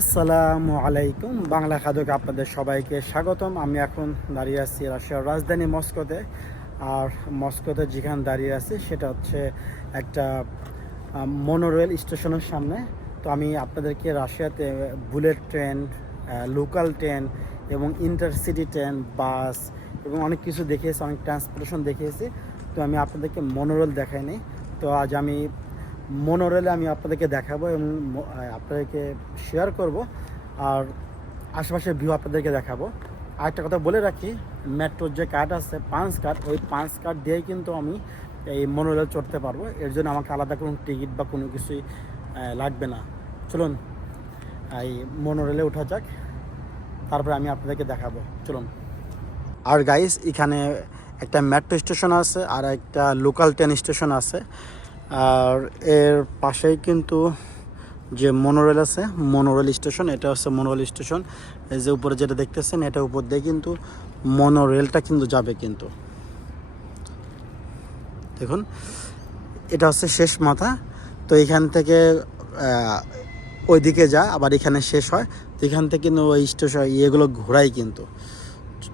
আসসালামু আলাইকুম। বাংলা খাদকে আপনাদের সবাইকে স্বাগতম। আমি এখন দাঁড়িয়ে আছি রাশিয়ার রাজধানী মস্কোতে। আর মস্কোতে যেখানে দাঁড়িয়ে আছি, সেটা হচ্ছে একটা মনোরেল স্টেশনের সামনে। তো আমি আপনাদেরকে রাশিয়াতে বুলেট ট্রেন লোকাল ট্রেন এবং ইন্টারসিটি ট্রেন, বাস এবং অনেক কিছু দেখিয়েছি, অনেক ট্রান্সপোর্টেশন দেখিয়েছি। তো আমি আপনাদেরকে মনোরেল দেখাইনি। তো আজ আমি মনোরেলে আমি আপনাদেরকে দেখাবো এবং আপনাদেরকে শেয়ার করব। আর আশেপাশের ভিউ আপনাদেরকে দেখাবো। আর একটা কথা বলে রাখি মেট্রোর যে কার্ড আছে পাঁচ কার্ড ওই পাঁচ কার্ড দিয়েই কিন্তু আমি এই মনোরেল চড়তে পারব। এর জন্য আমাকে আলাদা কোনো টিকিট বা কোনো কিছুই লাগবে না। চলুন, এই মনোরেলে ওঠা যাক। তারপরে আমি আপনাদেরকে দেখাবো। চলুন। আর গাইস এখানে একটা মেট্রো স্টেশন আছে আর একটা লোকাল ট্রেন স্টেশন আছে। আর এর পাশেই কিন্তু যে মনোরেল আছে মনোরেল স্টেশন এটা হচ্ছে মনোরেল স্টেশন এই যে উপরে যেটা দেখতেছেন, এটা উপর দিয়ে কিন্তু মনোরেলটা কিন্তু যাবে কিন্তু। দেখুন, এটা হচ্ছে শেষ মাথা। তো এখান থেকে ওইদিকে যা, আবার এখানে শেষ হয়। তো এখান থেকে কিন্তু ওই স্টেশন ইয়েগুলো ঘোরাই কিন্তু।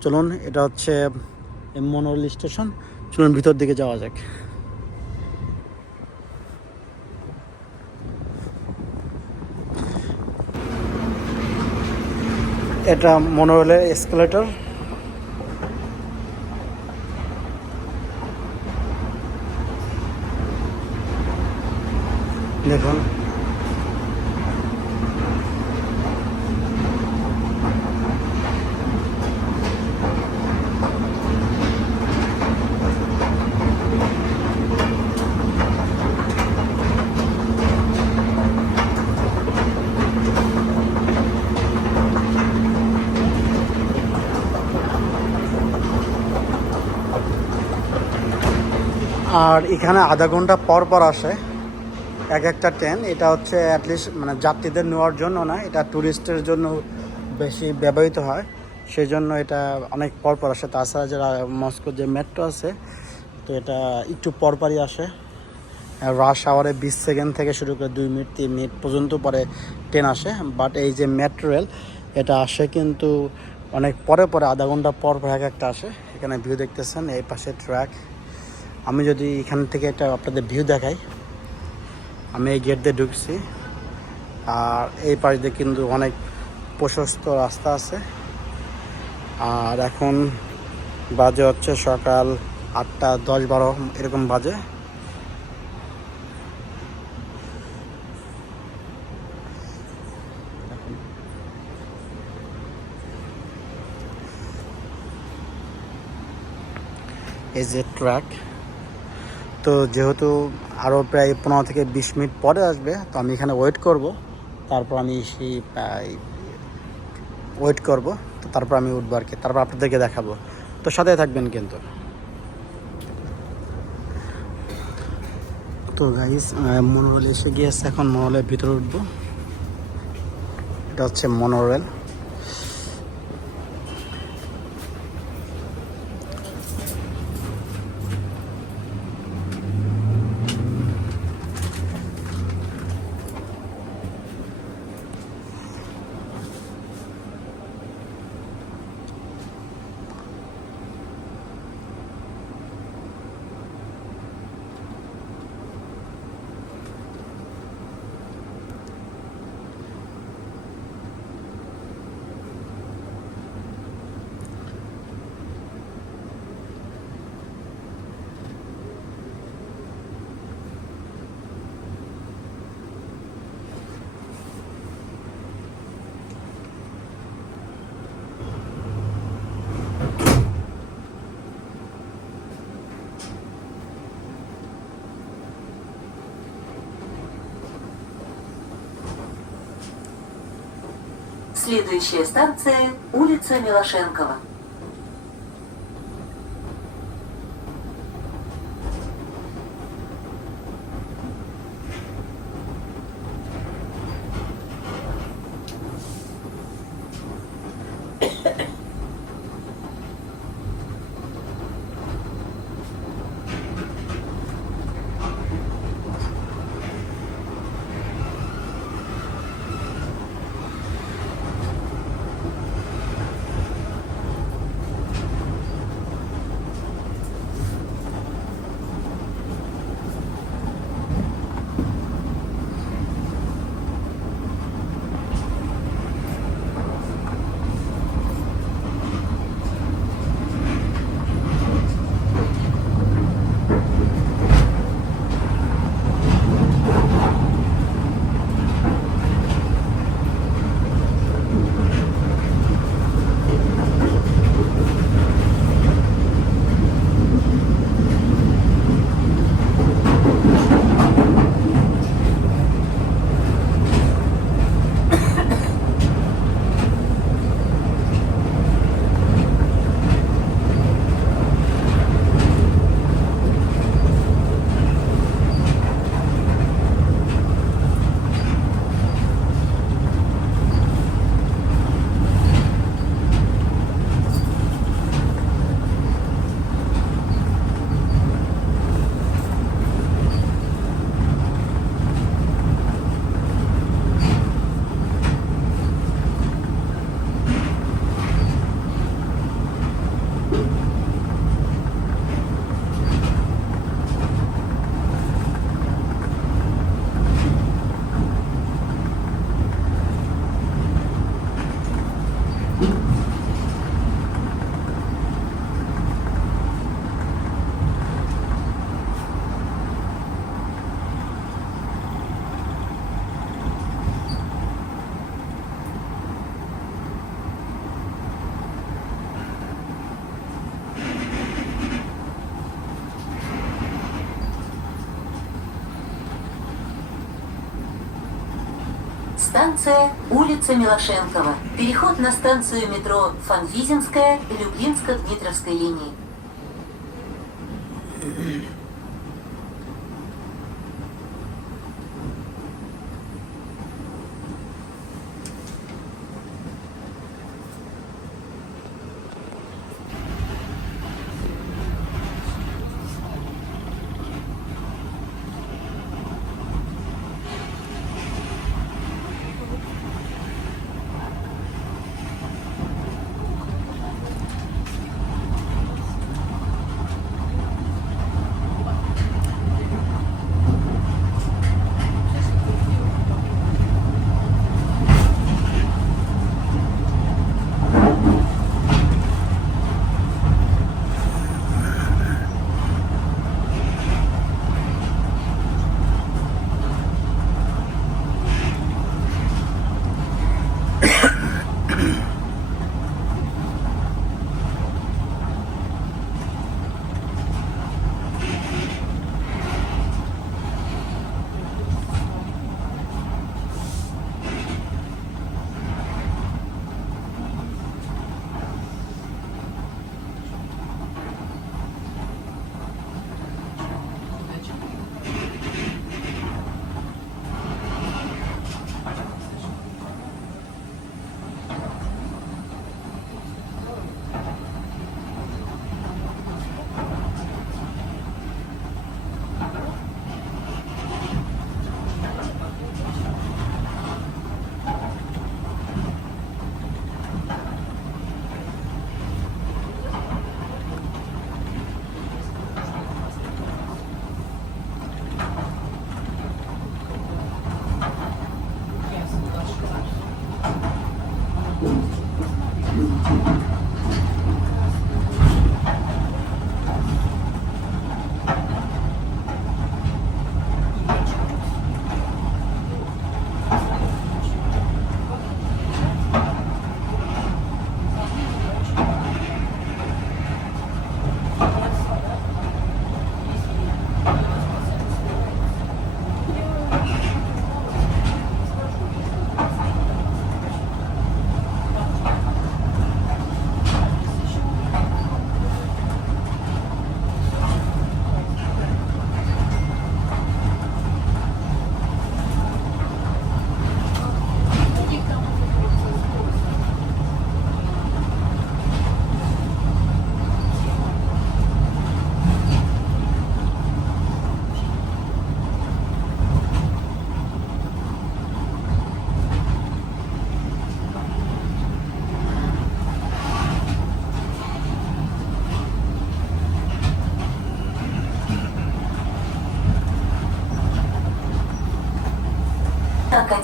চলুন, এটা হচ্ছে মনোরেল স্টেশন চলুন ভিতর দিকে যাওয়া যাক। এটা মনোরেলের এসকেলেটর দেখুন। আর এখানে আধা ঘণ্টা পর পর আসে এক একটা ট্রেন। এটা হচ্ছে অ্যাটলিস্ট মানে যাত্রীদের নেওয়ার জন্য না, এটা ট্যুরিস্টের জন্য বেশি ব্যবহৃত হয়। সেই জন্য এটা অনেক পর পর আসে। তাছাড়া যারা মস্কোর যে মেট্রো আছে, তো এটা একটু পরপরই আসে। রাশ আওয়ারে বিশ সেকেন্ড থেকে শুরু করে দুই মিনিট, তিন মিনিট পর্যন্ত পরে ট্রেন আসে। বাট এই যে মেট্রো রেল এটা আসে কিন্তু অনেক পরে পরে, আধা ঘণ্টা পর পর এক একটা আসে। এখানে ভিউ দেখতেছেন, এই পাশে ট্র্যাক আমি যদি এখান থেকে একটা আপনাদের ভিউ দেখাই, আমি এই গেট দিয়ে ঢুকছি। আর এই পাশ দিয়ে কিন্তু অনেক প্রশস্ত রাস্তা আছে। আর এখন বাজে হচ্ছে সকাল আটটা দশ বারো, এরকম বাজে। এই যে ট্রাক তো যেহেতু আরও প্রায় পনেরো থেকে বিশ মিনিট পরে আসবে, তো আমি এখানে ওয়েট করব। তারপর আমি সেই ওয়েট করব। তো তারপর আমি উঠবো আর কি তারপর আপনাদেরকে দেখাবো। তো সাথে থাকবেন কিন্তু। তো গাইস মনোরেল এসে গিয়েছে। এখন মনোরেলের ভিতরে উঠবো। এটা হচ্ছে মনোরেল। Следующая станция – улица Милошенкова. Станция улица Милошенкова. Переход на станцию метро Фанвизинская, Люблинско-Дмитровской линии.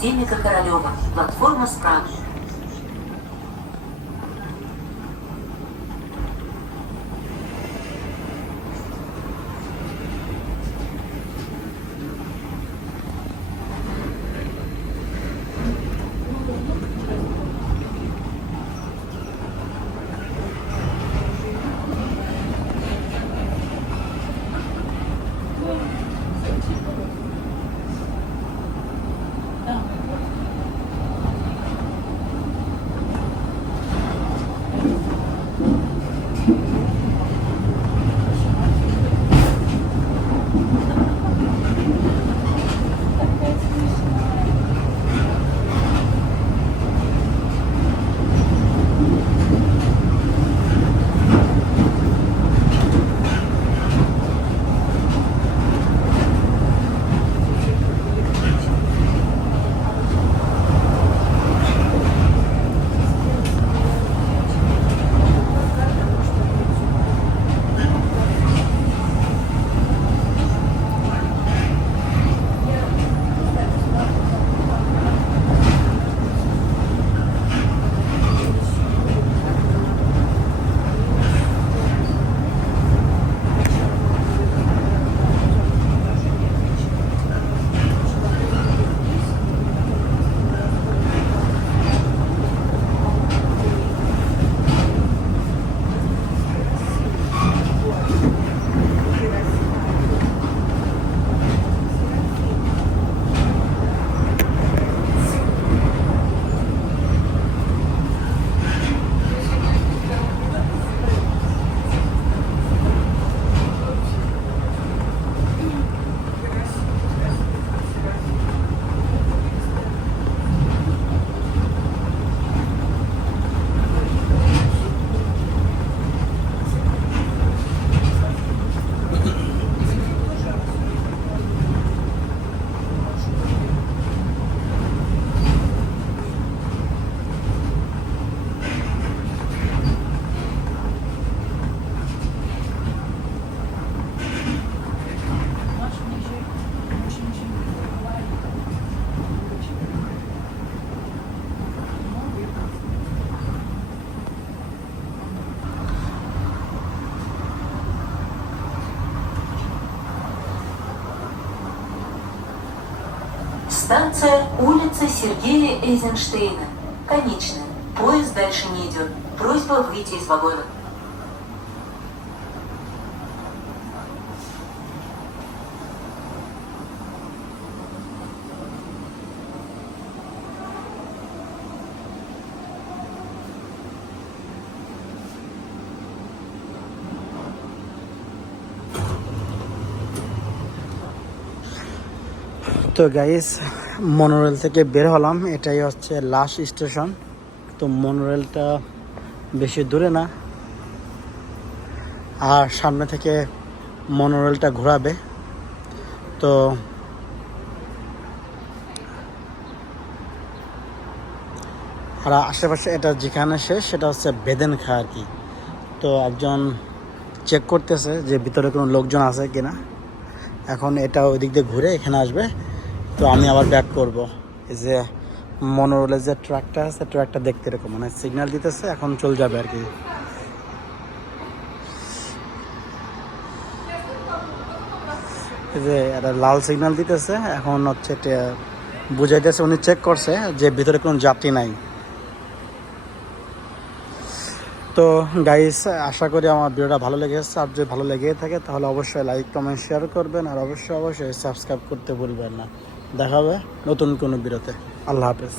Академика Королева. Платформа справа. Станция улица Сергея Эйзенштейна. Конечная. Поезд дальше не идет. Просьба выйти из вагона. तो गाइस মনোরেল থেকে বের হলাম, এটাই হচ্ছে লাস্ট স্টেশন তো মনোরেলটা বেশি দূরে না। আর সামনে থেকে মনোরেলটা ঘোরাবে। তো আর আশেপাশে এটা যেখানে শেষ, সেটা হচ্ছে বেদেন খা আর কি। তো একজন চেক করতেছে যে ভিতরে কোনো লোকজন আছে কিনা। এখন এটা ওই দিক দিয়ে ঘুরে এখানে আসবে। তো আমি আবার ব্যাক করব। এই যে মনোরোলের যে ট্রাকটা আছে ট্রাকটা দেখতে এরকম। মানে সিগন্যাল দিতেছে, এখন চলে যাবে আর কি। যে একটা লাল সিগন্যাল দিতেছে, এখন হচ্ছে বুঝাইতেছে, উনি চেক করছে যে ভিতরে কোনো যাত্রী নাই। তো গাইস আশা করি আমার ভিডিওটা ভালো লেগেছে। আর যদি ভালো লেগে থাকে, তাহলে অবশ্যই লাইক কমেন্ট শেয়ার করবেন। আর অবশ্যই অবশ্যই সাবস্ক্রাইব করতে ভুলবেন না। দেখা হবে নতুন কোনো বিরতে। আল্লাহ হাফেজ।